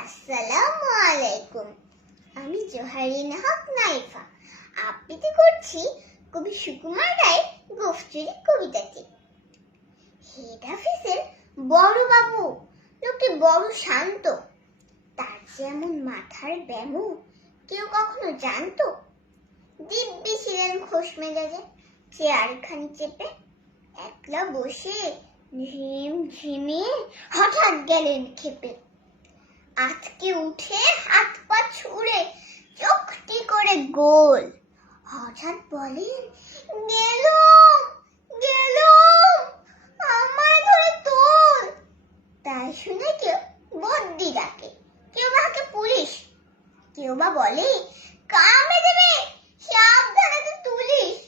আসসালামু আলাইকুম। আমি জোহারিন হক নাইফা আবৃত্তি করছি কবি সুকুমার রায়ের গোঁফ চুরি কবিতাটি। হেড অফিসের বড় বাবু লোকটি বড় শান্ত, তার যেমন মাথার ব্যামো কেউ কখনো জানতো? দিব্যি ছিলেন খোশ মেজাজে, চেয়ারখানি চেপে একলা বসে ঝিম ঝিমিয়ে হঠাৎ গেলেন খেপে। আটকে উঠে হাত পা ছুড়ে চোখটি করে গোল, হঠাৎ বলেন, গেলুম গেলুম আমায় ধরে তোল। তাই শুনে কেউ বদ্যি ডাকে, কেউ বা হাঁকে পুলিশ, কেউ বা বলে কামড়ে দেবে সাবধানে তো তুলিস।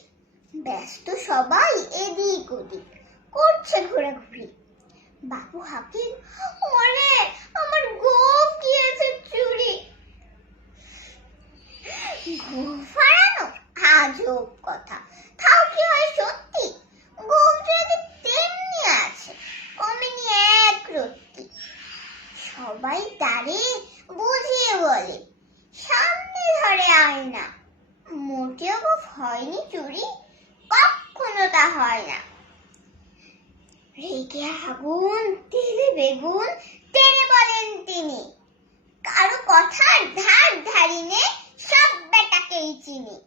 ব্যস্ত সবাই এদিক ওদিক করছে ঘোরাঘুরি। বাবু হাঁকেন, ওরে আমার গোঁফ গিয়েছে চুরি। গোঁফ হারানো আজব কথা, তাও কি হয় সত্যি? গোঁফ যদি তেমনি আছে, কমেনি এক রত্তি। সবাই তারে বুঝিয়ে বলে, সামনে ধরে আয়না, মোটেও গোঁফ হয়নি চুরি, কখনো তা হয় না। রেগে আগুন তেলে বেগুন টেনে বলেন তিনি, কারো কথার ধার ধারিনে সব বেটাকেই চিনি।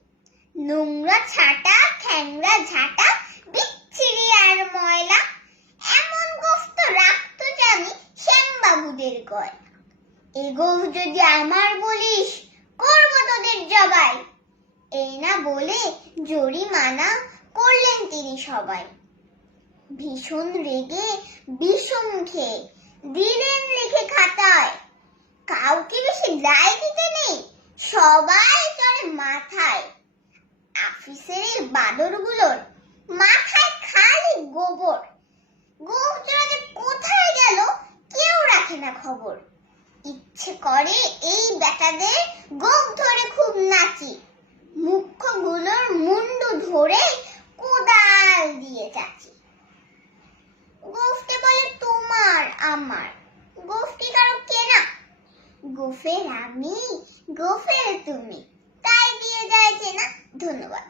নোংরা ছাটা খ্যাংরা ঝাঁটা বিচ্ছিরি আর ময়লা, এমন গোঁফ তো রাখতো জানি শ্যামবাবুদের গয়না। এ গোঁফ যদি আমার বলিস, করবো তোদের জবাই। এই না বলে জরিমানা করলেন তিনি সবাই। ভীষণ রেগে বিষম খেয়ে দিলেন লিখে খাতায়, কাউকে বেশি দায় দিতে নেই, সবাই চড়ে মাথায়। অফিসের বাদরগুলোর মাথায় খালি গোবর, গোঁফ জোড়া যে কোথায় গেল কেউ রাখে না খবর। ইচ্ছে করে এই বেটাদের গোঁফ ধরে খুব নাচি, মুখ্যগুলোর মুন্ডু ধরে কোদাল দিয়ে চাচি। গোঁফকে বলে তোমার আমার, গোঁফ কি কারো কেনা? গোঁফের আমি গোঁফের তুমি, তাই দিয়ে যায় চেনা। ধন্যবাদ।